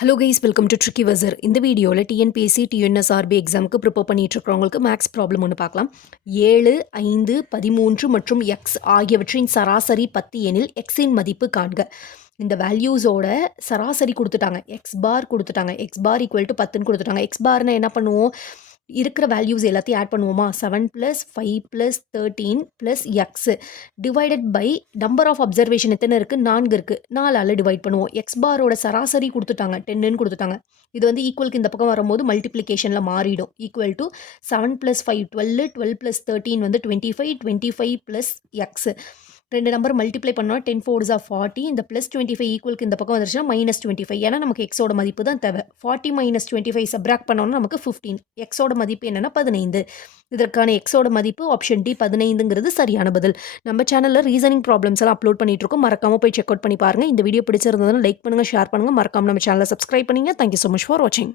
Hello guys, welcome to tricky வசர். இந்த வீடியோவில் டிஎன்பிஎஸ்சி டிஎன்எஸ்ஆர்பி எக்ஸாமுக்கு ப்ரிப்பேர் பண்ணிட்டு இருக்கிறவங்களுக்கு மேக்ஸ் ப்ராப்ளம் ஒன்று பார்க்கலாம். 7, 5, 13 மற்றும் எக்ஸ் ஆகியவற்றின் சராசரி 10 எனில் எக்ஸின் மதிப்பு காண்க. இந்த வேல்யூஸோட சராசரி கொடுத்துட்டாங்க. எக்ஸ் பார் கொடுத்துட்டாங்க. எக்ஸ் பார் ஈக்குவல் டு 10ன்னு கொடுத்துட்டாங்க. எக்ஸ் பார்னா என்ன பண்ணுவோம்? இருக்கிற வேல்யூஸ் எல்லாத்தையும் ஆட் பண்ணுவோமா? 7 + 5 + 13 + X divided by number of observation எத்தனை இருக்குது? 4 இருக்குது. 4ஆல் டிவைட் பண்ணுவோம். எக்ஸ் பாரோட சராசரி கொடுத்துட்டாங்க, 10ன்னு கொடுத்துட்டாங்க. இது வந்து ஈக்குவலுக்கு இந்த பக்கம் வரும்போது மல்டிப்ளிகேஷனில் மாறிடும். ஈக்குவல் டு 7 + 5 12, 12 + 13 வந்து 25, 25 + எக்ஸ். ரெண்டு நம்பர் மல்டிப்ளை பண்ணோம். 10 4s are 40. இந்த +25 ஈக்குவலுக்கு இந்த பக்கம் வந்துருச்சுன்னா -25. ஏன்னா நமக்கு எக்ஸோட மதிப்பு தான் தேவை. 40 - 25 சப்ராக்ட் பண்ணோம்னா நமக்கு 15. எக்ஸோட மதிப்பு என்னன்னா 15. இதற்கான எக்ஸோட மதிப்பு ஆப்ஷன் டி 15ங்கிறது சரியான பதில். நம்ம சேனலில் ரீசனிங் ப்ராப்ளம்ஸ் எல்லாம் அப்லோட் பண்ணிட்டு இருக்கோம். மறக்காம போய் செக் அவுட் பண்ணி பாருங்க. இந்த வீடியோ பிடிச்சிருந்ததுன்னா லைக் பண்ணுங்க, ஷேர் பண்ணுங்க. மறக்காம நம்ம சேனலை சப்ஸ்கிரைப் பண்ணுங்க. தேங்க்யூ ஸோ மச் ஃபார் வாட்சிங்.